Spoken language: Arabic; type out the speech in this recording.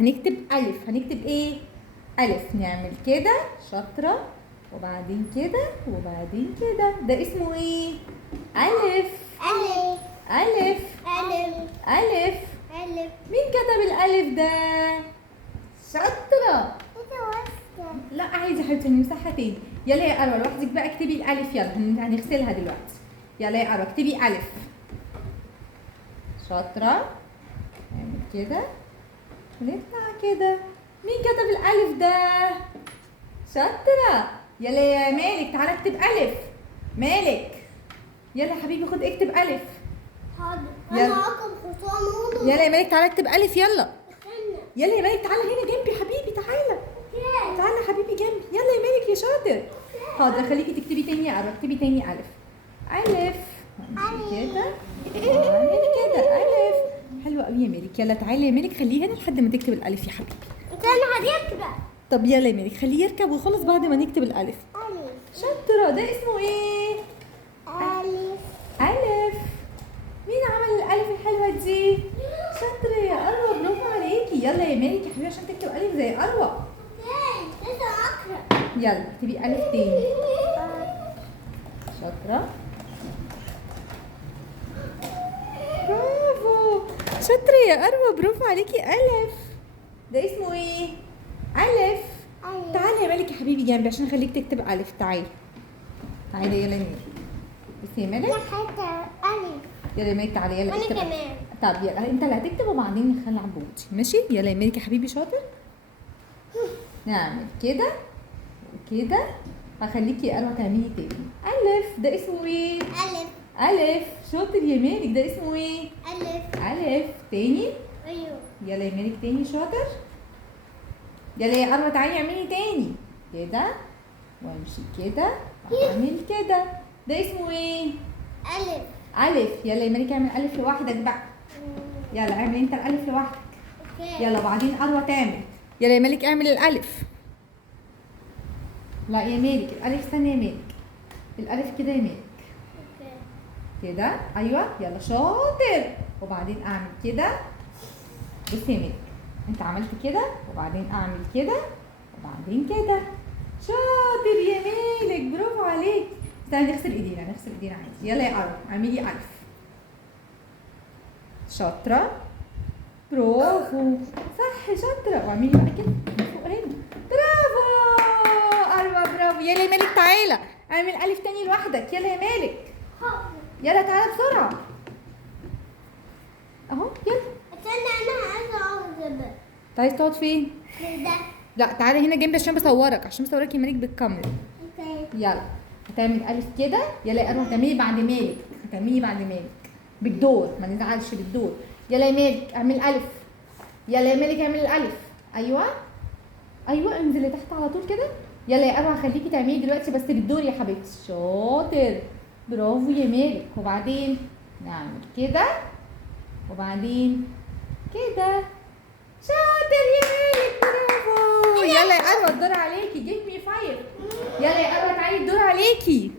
هنكتب ألف. هنكتب إيه؟ ألف. نعمل كده شاطرة، وبعدين كده وبعدين كده. ده اسمه إيه؟ ألف. ألف. ألف. ألف. ألف. ألف. مين كتب الألف ده؟ شاطرة. لا عايزة يا حبيبتي نمسحها تاني. يلا يا أروى لوحدك بقى اكتبي الألف. يلا هنغسلها دلوقتي. يلا يا أروى اكتبي ألف. شاطرة. نعمل كده ونطلع كده. مين كتب الألف ده؟ شاطرة. يلا يا مالك تعالى اكتب ألف. مالك يلا يا حبيبي خد اكتب ألف. حاضر. يلا. أنا أعقب خطوة. يلا يا مالك تعالى اكتب ألف. يلا استنى. يلا يا مالك تعالى هنا جنبي حبيبي. تعالى تعالى يا حبيبي جنبي. يلا يا مالك يا شاطر. حاضر خليكي تكتبي تاني يا أروى. اكتبي تاني ألف. ألف. امشي كده واعمل كده ألف. حلوة قوي يا مالك. يلا تعالي يا مالك خليه هنا لحد ما تكتب الألف يا حبيبي. استنى هتقرأ. طب يلا يا مالك خليه يركب وخلص بعد ما نكتب الألف. ألف. شاطرة. ده اسمه ايه؟ ألف. ألف. مين عمل الألف الحلوة دي؟ شاطرة يا أروى برافو عليكي. يلا يا مالك يا حبيبي عشان تكتب ألف زي أروى. لسه أقرأ. يلا اكتبي ألف تاني. شاطرة. برافو. شاطرة يا أروى برافو عليكي. ألف. ده اسمه ايه؟ ألف. ألف. تعالي يا مالك يا حبيبي جنبي عشان اخليك تكتب ألف. تعالي تعالي يلا يا مالك. بصي يا مالك. ده حتى ألف. يلا يا مالك تعالي يلا وأنا اكتب. كمان. طب يلا انت اللي هتكتب وبعدين نخلي عبودي. ماشي. يلا يا مالك يا حبيبي شاطر. نعمل كده وكده. هخليكي يا أروى تعملي تاني. ألف. ده اسمه ايه؟ ألف. ألف. شاطر يا مالك. ده اسمه ايه؟ ألف. ألف. تاني. أيوه. يلا يا مالك تاني شاطر. يلا يا أروى تعالي اعملي تاني. كده وامشي كده واعمل كده. ده اسمه ايه؟ ألف. ألف. يلا يا مالك اعمل ألف لوحدك بقى. يلا اعمل انت الألف لوحدك. أوكي. يلا وبعدين أروى تعمل. يلا يا مالك اعمل الألف. لا يا مالك الألف. استنى يا مالك. الألف كده يا مالك. أوكي. كده ايوه. يلا شاطر. وبعدين اعمل كده. بصي يا مالك انت عملت كده وبعدين اعمل كده وبعدين كده. شاطر يا مالك برافو عليك. استنى نغسل ايدينا. نغسل ايدينا عادي. يلا يا أروى اعملي ألف. شاطرة. برافو. صح شاطرة. واعملي بقى كده من فوق هنا. برافو أروى برافو. يلا يا مالك تعالى اعمل ألف تاني لوحدك. يلا يا مالك. حاضر. يلا تعالى بسرعة. اهو يلا. استنى أنا عايزة أقعد بقى. انت عايز تقعد فين؟ من ده. لا تعالى هنا جنبي عشان بصورك. عشان بصورك يا مالك بالكاميرا. أوكي. يلا هتعمل ألف كده. يلا يا أروى هتعملي بعد مالك. هتعملي بعد مالك بالدور. ما نزعلش بالدور. يلا يا مالك اعمل ألف. يلا يا مالك اعمل الألف. أيوه أيوه انزلي تحت على طول كده. يلا يا أروى هخليكي تعملي دلوقتي بس بالدور يا حبيبتي. شاطر. برافو يا مالك. وبعدين نعمل كده وبعدين كده. شاطر يا مالك برافو. يلا يا أروى الدور عليكي. جيب مي 5. يلا يا أروى تعالي الدور عليكي.